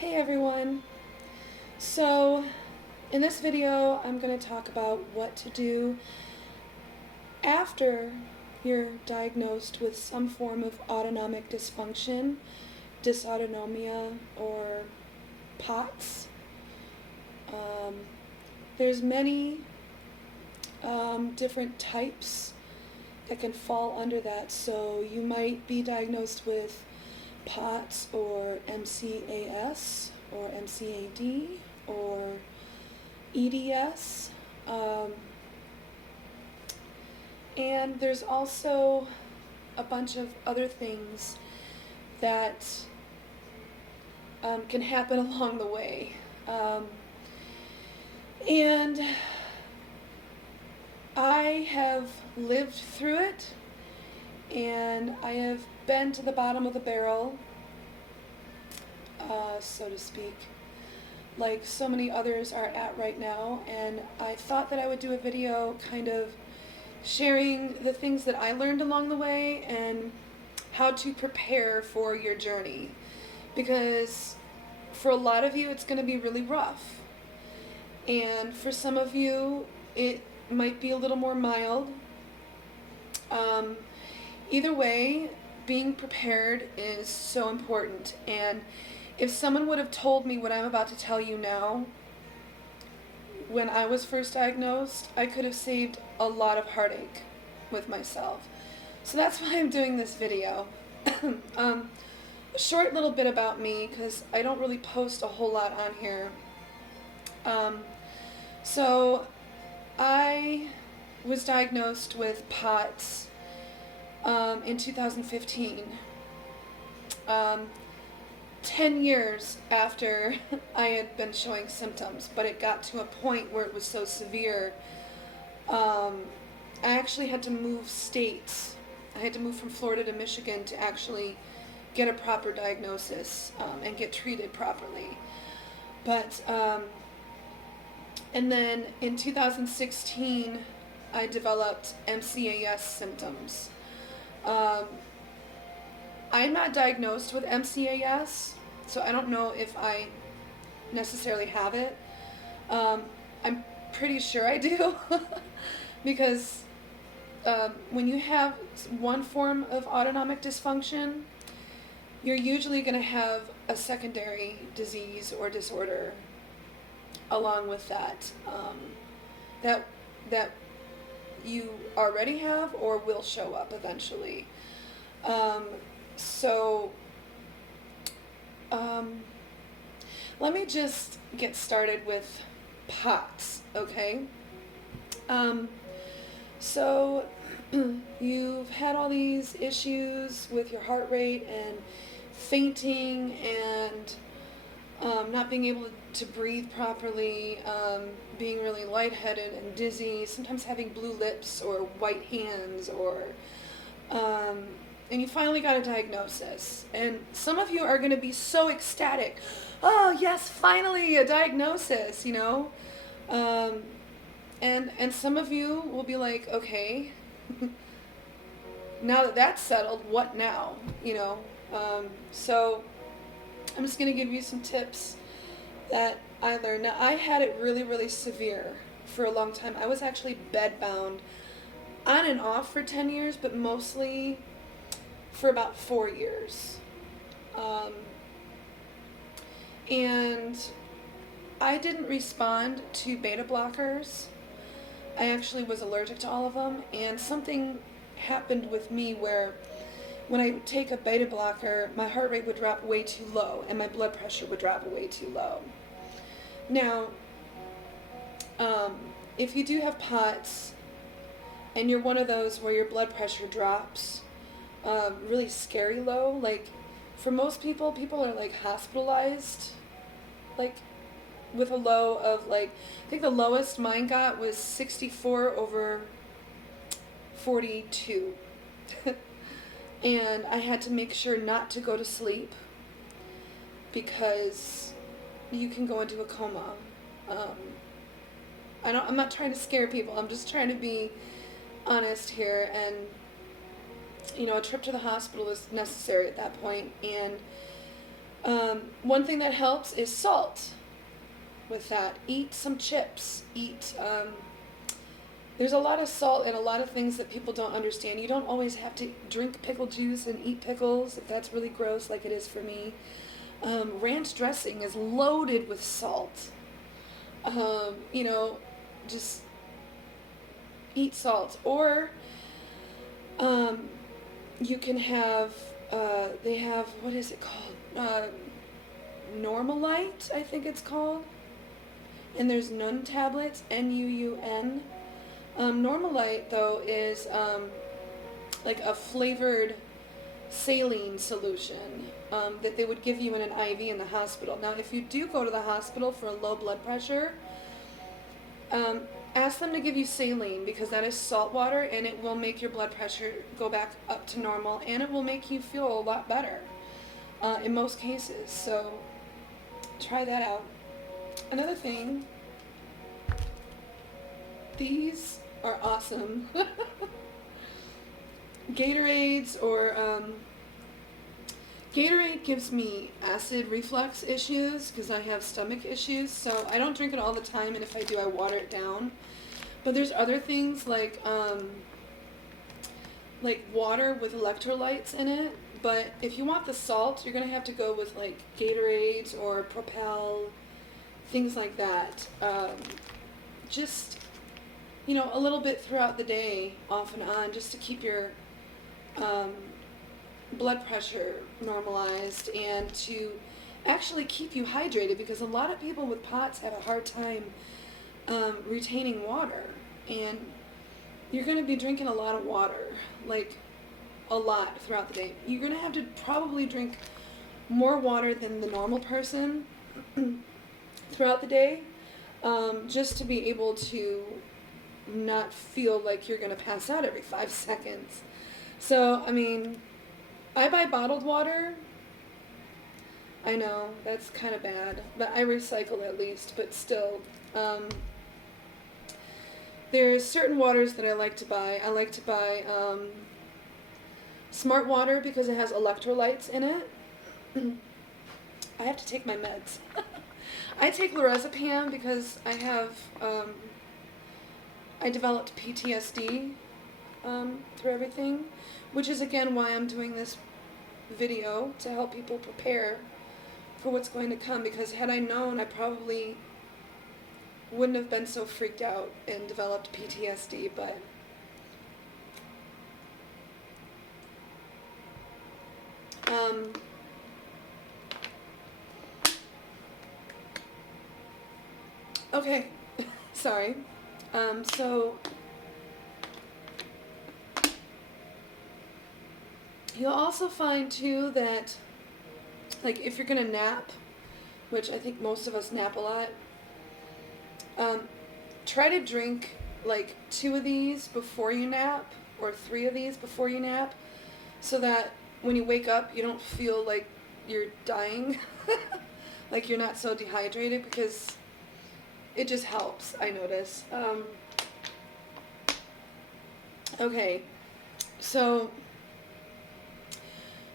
Hey everyone! So in this video I'm going to talk about what to do after you're diagnosed with some form of autonomic dysfunction, dysautonomia, or POTS. There's many different types that can fall under that, so you might be diagnosed with POTS or MCAS or MCAD or EDS. And there's also a bunch of other things that can happen along the way. And I have lived through it, and I have been to the bottom of the barrel, so to speak, like so many others are at right now, and I thought that I would do a video kind of sharing the things that I learned along the way and how to prepare for your journey, because for a lot of you it's going to be really rough, and for some of you it might be a little more mild. Either way, being prepared is so important, and if someone would have told me what I'm about to tell you now when I was first diagnosed, I could have saved a lot of heartache with myself. So that's why I'm doing this video. A short little bit about me, because I don't really post a whole lot on here. So I was diagnosed with POTS in 2015. 10 years after I had been showing symptoms, but it got to a point where it was so severe, I actually had to move states. I had to move from Florida to Michigan to actually get a proper diagnosis and get treated properly. But, and then in 2016, I developed MCAS symptoms. I'm not diagnosed with MCAS, so I don't know if I necessarily have it. I'm pretty sure I do, because when you have one form of autonomic dysfunction, you're usually going to have a secondary disease or disorder along with that, that you already have or will show up eventually. So let me just get started with POTS, okay? So you've had all these issues with your heart rate and fainting and not being able to breathe properly, being really lightheaded and dizzy, sometimes having blue lips or white hands, or and you finally got a diagnosis. And some of you are going to be so ecstatic. Oh, yes, finally a diagnosis, you know? And some of you will be like, okay, now that that's settled, what now? You know? So I'm just going to give you some tips that I learned. Now, I had it really, really severe for a long time. I was actually bedbound on and off for 10 years, but mostly for about 4 years. And I didn't respond to beta blockers. I actually was allergic to all of them, and something happened with me where when I would take a beta blocker, my heart rate would drop way too low and my blood pressure would drop way too low. Now, if you do have POTS and you're one of those where your blood pressure drops really scary low, like for most people are like hospitalized, like with a low of like, I think the lowest mine got was 64/42. And I had to make sure not to go to sleep because you can go into a coma. I'm not trying to scare people. I'm just trying to be honest here. And, you know, a trip to the hospital was necessary at that point. And One thing that helps is salt with that. Eat some chips. There's a lot of salt and a lot of things that people don't understand. You don't always have to drink pickle juice and eat pickles if that's really gross like it is for me. Ranch dressing is loaded with salt. You know, just eat salt. Or you can have, they have, what is it called? Normalite, I think it's called. And there's Nun tablets, Nuun. Normalite, though, is like a flavored saline solution that they would give you in an IV in the hospital. Now, if you do go to the hospital for a low blood pressure, ask them to give you saline, because that is salt water, and it will make your blood pressure go back up to normal, and it will make you feel a lot better in most cases. So try that out. Another thing, these are awesome. Gatorades, or Gatorade gives me acid reflux issues because I have stomach issues, so I don't drink it all the time, and if I do, I water it down. But there's other things like water with electrolytes in it. But if you want the salt, you're gonna have to go with like Gatorades or Propel, things like that. Just, you know, a little bit throughout the day, off and on, just to keep your blood pressure normalized and to actually keep you hydrated, because a lot of people with POTS have a hard time retaining water, and you're going to be drinking a lot of water, like a lot throughout the day. You're going to have to probably drink more water than the normal person throughout the day, just to be able to not feel like you're going to pass out every 5 seconds. So, I mean, I buy bottled water. I know, that's kind of bad, but I recycle at least, but still. There's certain waters that I like to buy. I like to buy Smart Water because it has electrolytes in it. I have to take my meds. I take lorazepam because I have, I developed PTSD through everything, which is again why I'm doing this video, to help people prepare for what's going to come, because had I known, I probably wouldn't have been so freaked out and developed PTSD. But okay, sorry. So you'll also find too that, like, if you're gonna nap, which I think most of us nap a lot, try to drink like 2 of these before you nap, or 3 of these before you nap, so that when you wake up you don't feel like you're dying, like you're not so dehydrated, because it just helps, I notice. Okay, so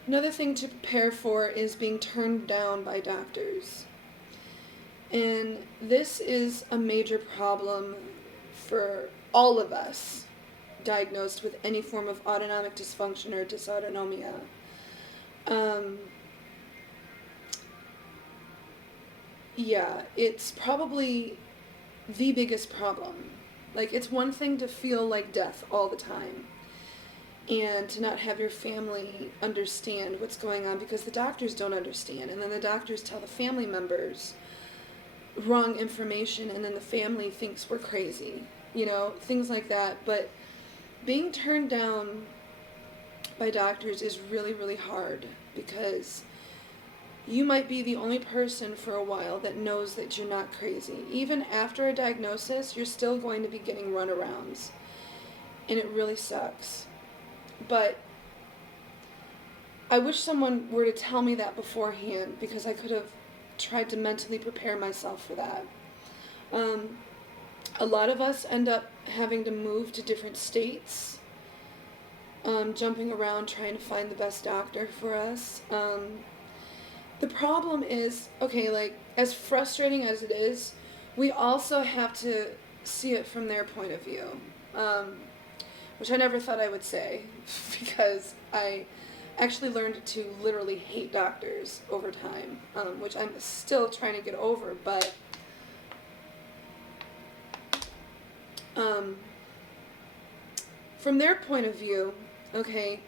another thing to prepare for is being turned down by doctors. And this is a major problem for all of us diagnosed with any form of autonomic dysfunction or dysautonomia. Yeah, it's probably the biggest problem. Like, it's one thing to feel like death all the time and to not have your family understand what's going on, because the doctors don't understand, and then the doctors tell the family members wrong information, and then the family thinks we're crazy, you know, things like that. But being turned down by doctors is really, really hard, because you might be the only person for a while that knows that you're not crazy. Even after a diagnosis, you're still going to be getting runarounds, and it really sucks. But I wish someone were to tell me that beforehand, because I could have tried to mentally prepare myself for that. A lot of us end up having to move to different states, jumping around trying to find the best doctor for us. The problem is, okay, like, as frustrating as it is, we also have to see it from their point of view, um, which I never thought I would say, because I actually learned to literally hate doctors over time, which I'm still trying to get over, but um, from their point of view, okay,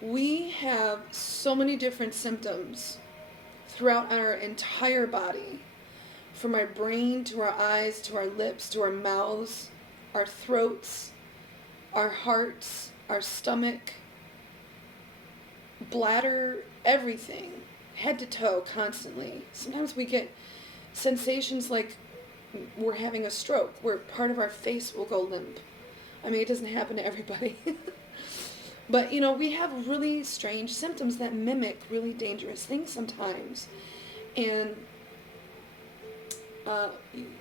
we have so many different symptoms throughout our entire body, from our brain to our eyes to our lips to our mouths, our throats, our hearts, our stomach, bladder, everything, head to toe, constantly. Sometimes we get sensations like we're having a stroke, where part of our face will go limp. I mean, it doesn't happen to everybody. But, we have really strange symptoms that mimic really dangerous things sometimes. And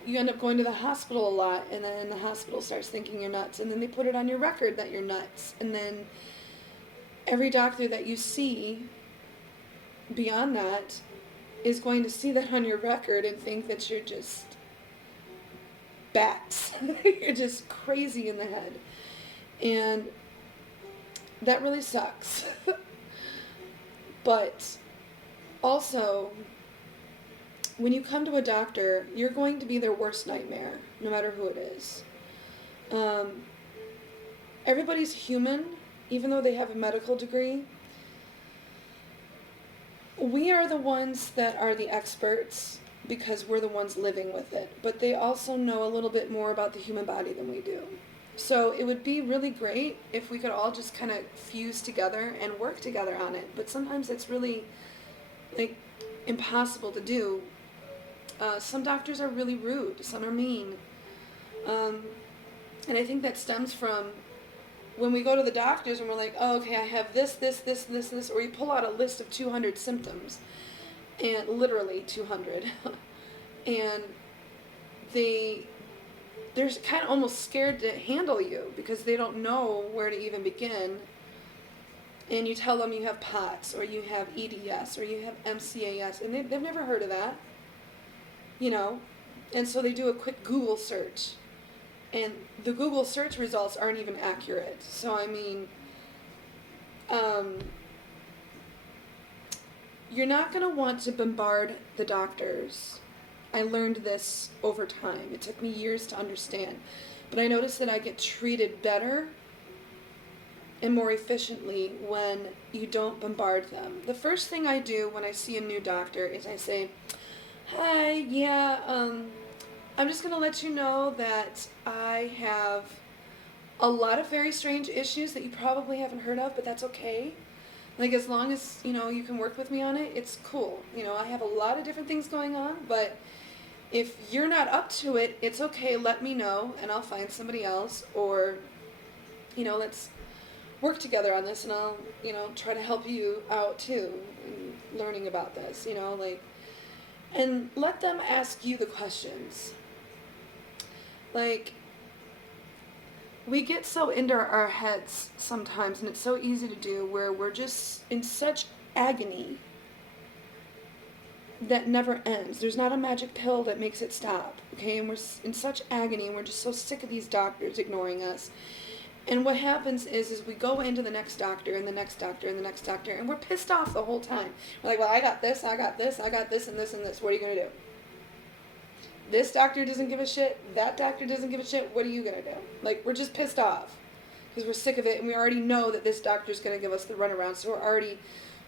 you end up going to the hospital a lot, and then the hospital starts thinking you're nuts, and then they put it on your record that you're nuts. And then every doctor that you see beyond that is going to see that on your record and think that you're just bats. You're just crazy in the head. And that really sucks. But also, when you come to a doctor, you're going to be their worst nightmare, no matter who it is. Everybody's human, even though they have a medical degree. We are the ones that are the experts because we're the ones living with it. But they also know a little bit more about the human body than we do. So it would be really great if we could all just kind of fuse together and work together on it. But sometimes it's really, like, impossible to do. Some doctors are really rude. Some are mean. And I think that stems from when we go to the doctors and we're like, oh, okay, I have this, or you pull out a list of 200 symptoms, and literally 200. And they're kind of almost scared to handle you because they don't know where to even begin. And you tell them you have POTS, or you have EDS, or you have MCAS, and they've never heard of that, And so they do a quick Google search, and the Google search results aren't even accurate. So, I mean, you're not going to want to bombard the doctors. I learned this over time. It took me years to understand. But I noticed that I get treated better and more efficiently when you don't bombard them. The first thing I do when I see a new doctor is I say, hi, yeah, I'm just going to let you know that I have a lot of very strange issues that you probably haven't heard of, but that's okay. Like, as long as, you can work with me on it, it's cool. I have a lot of different things going on, but if you're not up to it, it's okay. Let me know, and I'll find somebody else, or, let's work together on this, and I'll, try to help you out, too, in learning about this, and let them ask you the questions. Like, we get so into our heads sometimes, and it's so easy to do, where we're just in such agony that never ends. There's not a magic pill that makes it stop, okay? And we're in such agony, and we're just so sick of these doctors ignoring us. And what happens is we go into the next doctor, and the next doctor, and the next doctor, and we're pissed off the whole time. We're like, well, I got this, and this, and this, and this. What are you going to do? This doctor doesn't give a shit. That doctor doesn't give a shit. What are you going to do? Like, we're just pissed off because we're sick of it, and we already know that this doctor's going to give us the runaround, so we're already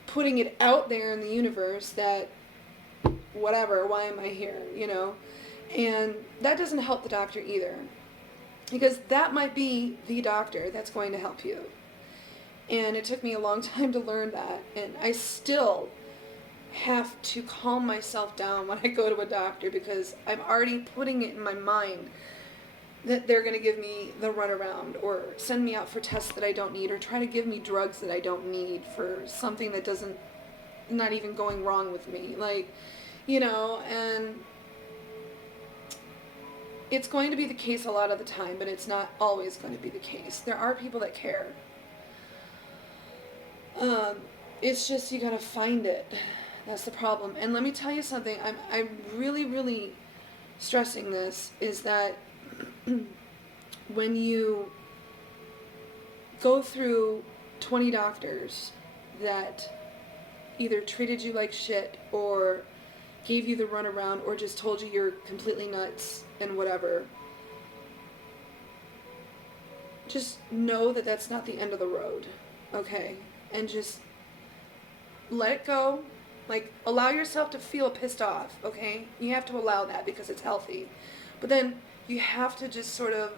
putting it out there in the universe that whatever, why am I here, And that doesn't help the doctor either, because that might be the doctor that's going to help you. And it took me a long time to learn that, and I still have to calm myself down when I go to a doctor, because I'm already putting it in my mind that they're going to give me the runaround, or send me out for tests that I don't need, or try to give me drugs that I don't need for something that not even going wrong with me. Like, and it's going to be the case a lot of the time, but it's not always going to be the case. There are people that care. It's just, you gotta find it. That's the problem. And let me tell you something. I'm really, really stressing this is that when you go through 20 doctors that either treated you like shit or gave you the runaround or just told you you're completely nuts and whatever, just know that that's not the end of the road, okay? And just let it go. Like, allow yourself to feel pissed off, okay? You have to allow that because it's healthy. But then you have to just sort of,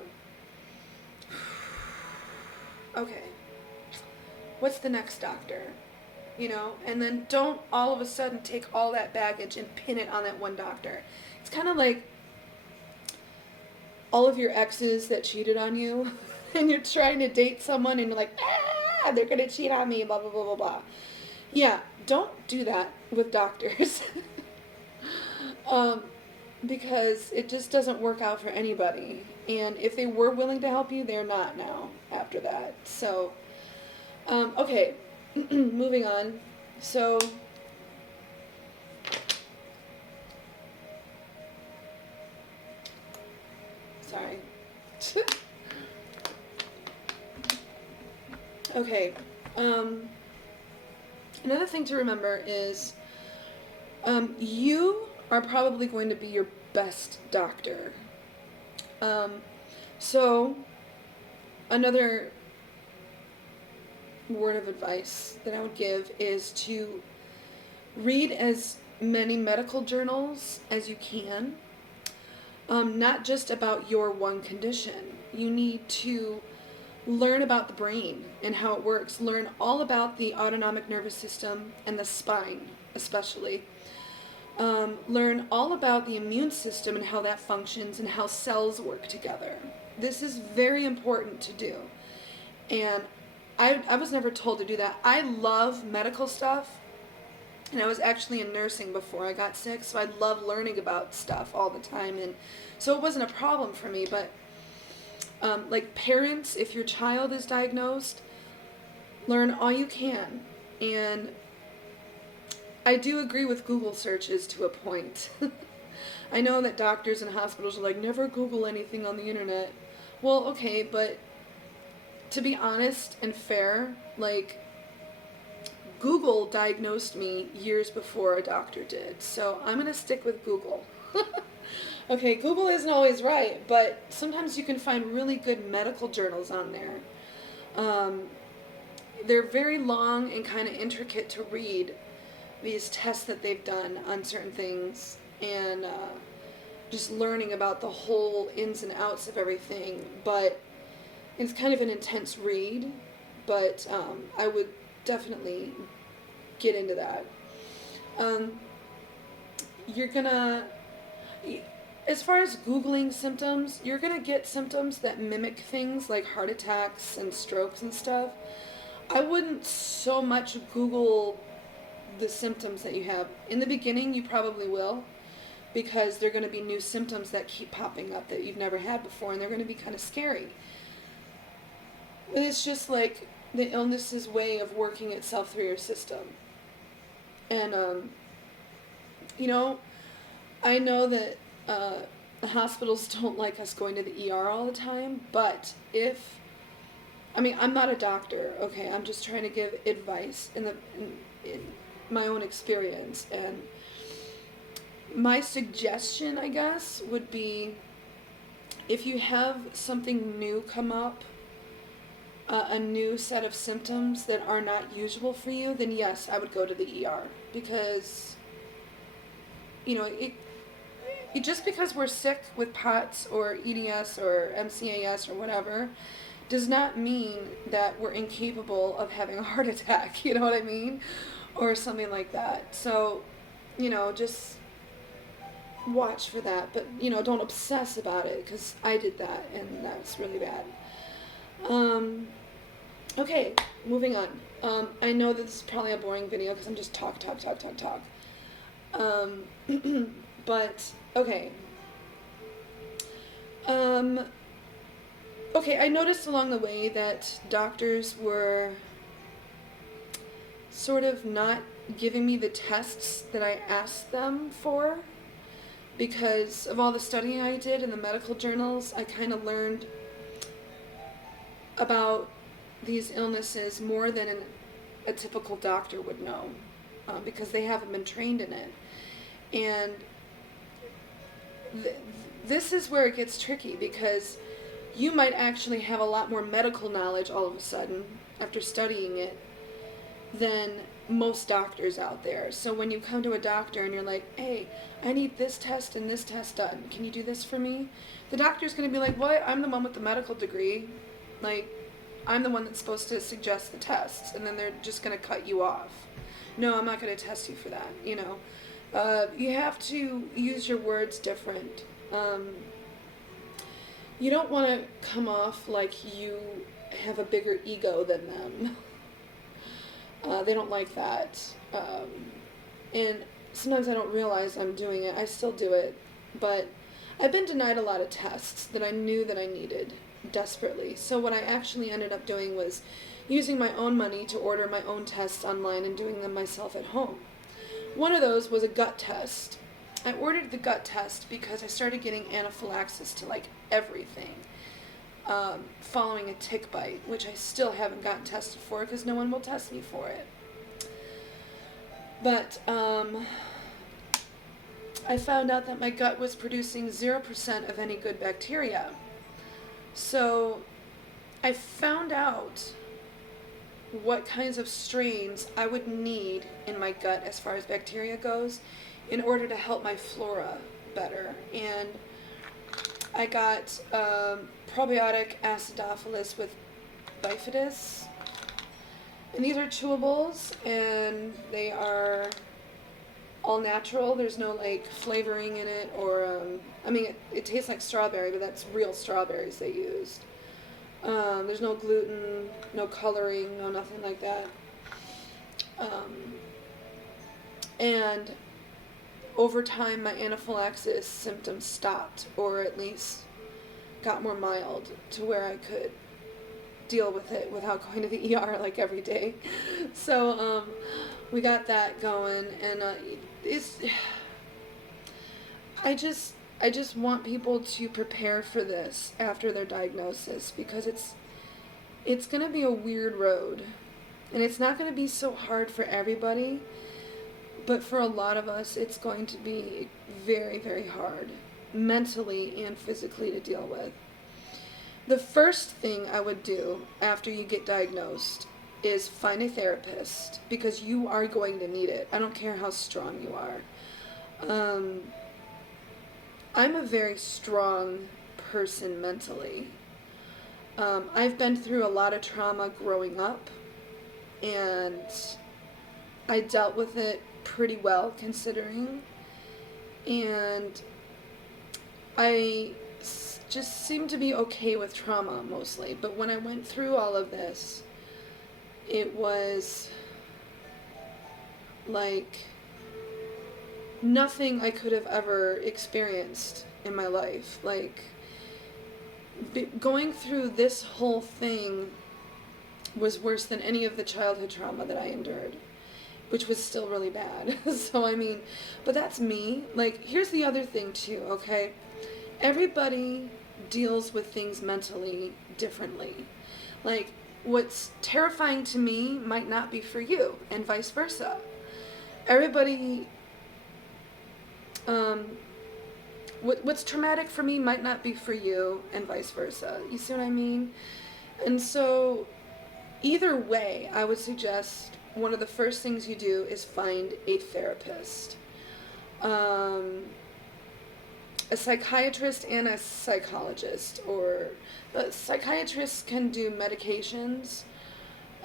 okay, what's the next doctor? You know? And then don't all of a sudden take all that baggage and pin it on that one doctor. It's kind of like all of your exes that cheated on you and you're trying to date someone and you're like, they're going to cheat on me, blah, blah, blah, blah, blah. Yeah, don't do that with doctors. Because it just doesn't work out for anybody. And if they were willing to help you, they're not now after that. So, okay, moving on. So, sorry. Okay, another thing to remember is you are probably going to be your best doctor. So, another word of advice that I would give is to read as many medical journals as you can, not just about your one condition. You need to learn about the brain and how it works. Learn all about the autonomic nervous system and the spine, especially. Learn all about the immune system and how that functions and how cells work together. This is very important to do. And I was never told to do that. I love medical stuff, and I was actually in nursing before I got sick, so I love learning about stuff all the time, and so it wasn't a problem for me. But like parents, if your child is diagnosed, learn all you can. And I do agree with Google searches to a point. I know that doctors and hospitals are like, never Google anything on the internet. Well, okay, but to be honest and fair, like, Google diagnosed me years before a doctor did, so I'm going to stick with Google. Okay, Google isn't always right, but sometimes you can find really good medical journals on there. They're very long and kind of intricate to read, these tests that they've done on certain things, and just learning about the whole ins and outs of everything. But it's kind of an intense read, but I would definitely get into that. You're gonna, as far as Googling symptoms, you're gonna get symptoms that mimic things like heart attacks and strokes and stuff. I wouldn't so much Google the symptoms that you have. In the beginning, you probably will, because they're going to be new symptoms that keep popping up that you've never had before, and they're going to be kind of scary. But it's just like the illness's way of working itself through your system. And, you know, I know that the hospitals don't like us going to the ER all the time, but I'm not a doctor, okay? I'm just trying to give advice in my own experience. And my suggestion, I guess, would be if you have something new come up, a new set of symptoms that are not usual for you, then yes, I would go to the ER. Because, you know, just because we're sick with POTS or EDS or MCAS or whatever does not mean that we're incapable of having a heart attack, you know what I mean? Or something like that. So, you know, just watch for that. But, you know, don't obsess about it, because I did that, and that's really bad. Okay, moving on. I know that this is probably a boring video, because I'm just talk. But, okay. Okay, I noticed along the way that doctors were sort of not giving me the tests that I asked them for. Because of all the studying I did in the medical journals, I kind of learned about these illnesses more than a typical doctor would know, because they haven't been trained in it. And this is where it gets tricky, because you might actually have a lot more medical knowledge all of a sudden after studying it than most doctors out there. So when you come to a doctor and you're like, hey, I need this test and this test done, can you do this for me? The doctor's going to be like, what? I'm the one with the medical degree. Like, I'm the one that's supposed to suggest the tests, and then they're just going to cut you off. No, I'm not going to test you for that, you know. You have to use your words different. You don't want to come off like you have a bigger ego than them. They don't like that. And sometimes I don't realize I'm doing it. I still do it. But I've been denied a lot of tests that I knew that I needed desperately. So what I actually ended up doing was using my own money to order my own tests online and doing them myself at home. One of those was a gut test. I ordered the gut test because I started getting anaphylaxis to like everything. Following a tick bite, which I still haven't gotten tested for because no one will test me for it. But I found out that my gut was producing 0% of any good bacteria. So I found out what kinds of strains I would need in my gut as far as bacteria goes in order to help my flora better. And I got probiotic acidophilus with bifidus. And these are chewables, and they are all natural. There's no like flavoring in it, or I mean, it tastes like strawberry, but that's real strawberries they used. There's no gluten, no coloring, no nothing like that. And over time, my anaphylaxis symptoms stopped, or at least got more mild to where I could deal with it without going to the ER like every day. So we got that going, and I just want people to prepare for this after their diagnosis, because it's going to be a weird road, and it's not going to be so hard for everybody. But for a lot of us, it's going to be very, very hard, mentally and physically, to deal with. The first thing I would do after you get diagnosed is find a therapist, because you are going to need it. I don't care how strong you are. I'm a very strong person mentally. I've been through a lot of trauma growing up, and I dealt with it pretty well, considering, and I just seemed to be okay with trauma mostly. But when I went through all of this, it was like nothing I could have ever experienced in my life. Like, going through this whole thing was worse than any of the childhood trauma that I endured, which was still really bad. So, I mean, but that's me. Like, here's the other thing, too, okay? Everybody deals with things mentally differently. Like, what's terrifying to me might not be for you, and vice versa. Everybody, what's traumatic for me might not be for you, and vice versa. You see what I mean? And so, either way, I would suggest one of the first things you do is find a therapist, a psychiatrist and a psychologist. Or psychiatrists can do medications,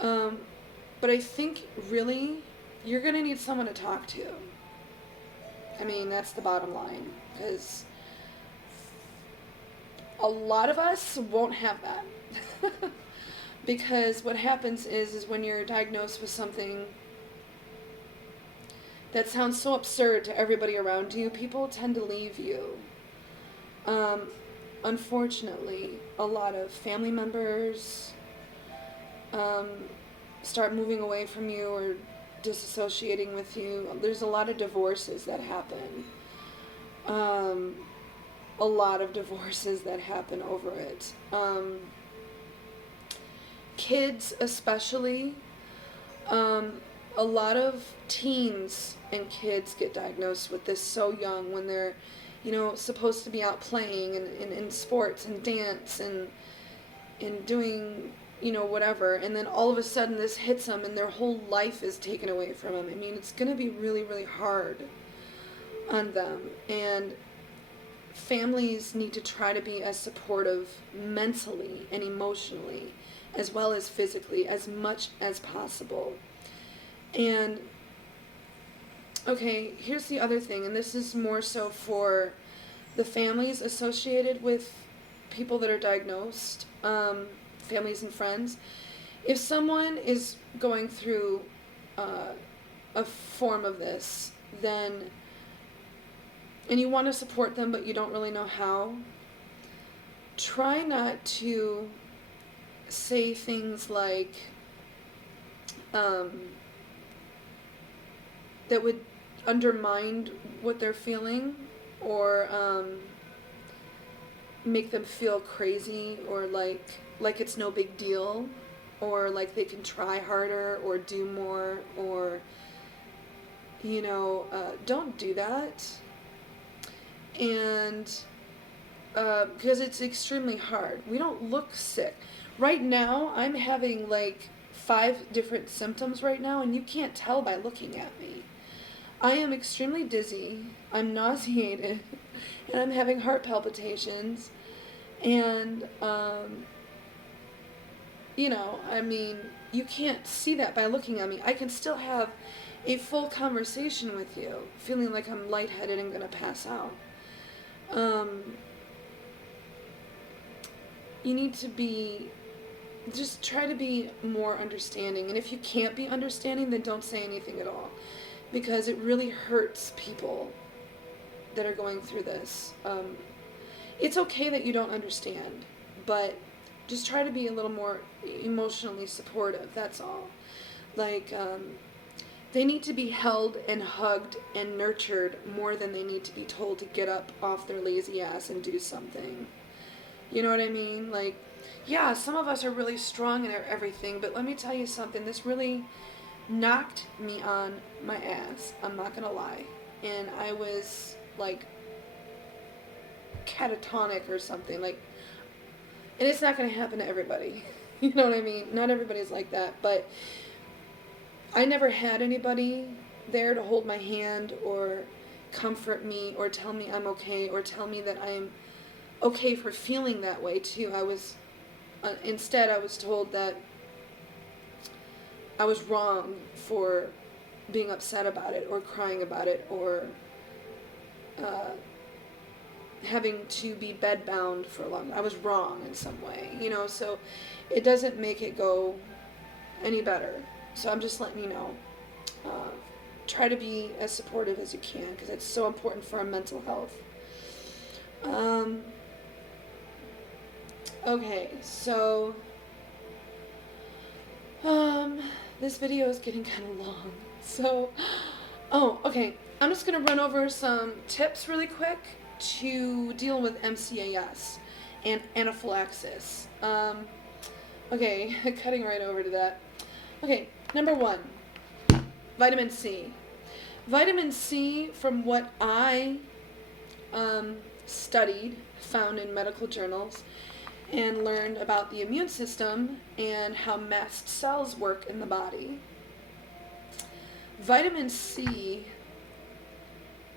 but I think really you're going to need someone to talk to. I mean, that's the bottom line, because a lot of us won't have that. Because what happens is when you're diagnosed with something that sounds so absurd to everybody around you, people tend to leave you. Unfortunately, a lot of family members start moving away from you, or disassociating with you. There's a lot of divorces that happen. A lot of divorces that happen over it. Kids especially. A lot of teens and kids get diagnosed with this so young when they're, supposed to be out playing and in sports and dance and doing, whatever. And then all of a sudden this hits them and their whole life is taken away from them. I mean, it's going to be really, really hard on them. And families need to try to be as supportive mentally and emotionally as well as physically as much as possible. And okay, here's the other thing, and this is more so for the families associated with people that are diagnosed, families and friends. If someone is going through a form of this, then, and you want to support them but you don't really know how, try not to say things like that would undermine what they're feeling, or make them feel crazy, or like it's no big deal, or like they can try harder or do more, or don't do that. And because it's extremely hard. We don't look sick. Right now I'm having like 5 different symptoms right now, and you can't tell by looking at me. I am extremely dizzy, I'm nauseated, and I'm having heart palpitations, and, I mean, you can't see that by looking at me. I can still have a full conversation with you, feeling like I'm lightheaded and going to pass out. You need to just try to be more understanding, and if you can't be understanding, then don't say anything at all. Because it really hurts people that are going through this. It's okay that you don't understand, but just try to be a little more emotionally supportive, that's all. Like, they need to be held and hugged and nurtured more than they need to be told to get up off their lazy ass and do something. You know what I mean? Like, yeah, some of us are really strong and everything, but let me tell you something, this really knocked me on my ass, I'm not gonna lie, and I was like catatonic or something, like, and it's not gonna happen to everybody. You know what I mean? Not everybody's like that, but I never had anybody there to hold my hand or comfort me or tell me I'm okay or tell me that I'm okay for feeling that way too. Instead I was told that I was wrong for being upset about it or crying about it or having to be bedbound for a long time. I was wrong in some way, so it doesn't make it go any better. So I'm just letting you know. Try to be as supportive as you can because it's so important for our mental health. Okay, so this video is getting kind of long. So, okay. I'm just going to run over some tips really quick to deal with MCAS and anaphylaxis. Okay, cutting right over to that. Okay, number 1, vitamin C. Vitamin C, from what I studied, found in medical journals, and learned about the immune system and how mast cells work in the body. Vitamin C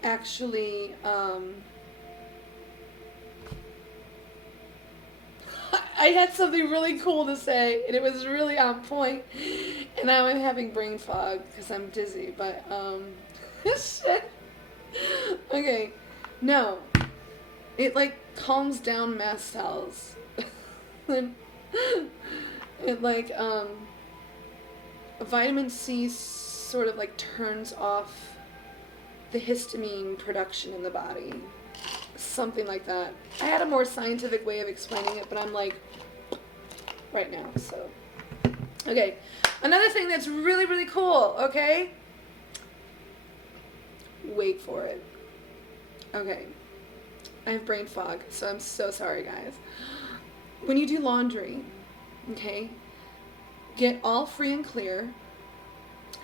actually, I had something really cool to say, and it was really on point, and now I'm having brain fog because I'm dizzy, but, shit. Okay, no, it, like, calms down mast cells. It, like, vitamin C sort of, like, turns off the histamine production in the body. Something like that. I had a more scientific way of explaining it, but I'm like, right now, so. Okay, another thing that's really, really cool, okay? Wait for it. Okay, I have brain fog, so I'm so sorry, guys. When you do laundry, okay, get all free and clear.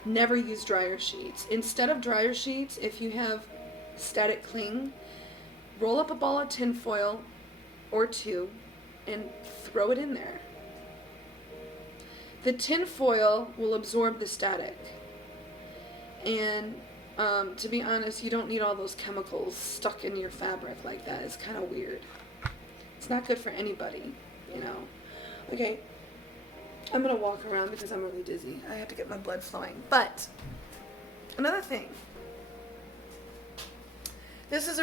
Never use dryer sheets. Instead of dryer sheets, if you have static cling, roll up a ball of tin foil or two and throw it in there. The tin foil will absorb the static. And to be honest, you don't need all those chemicals stuck in your fabric like that. It's kind of weird. It's not good for anybody, you know. Okay, I'm going to walk around because I'm really dizzy. I have to get my blood flowing. But another thing. This is a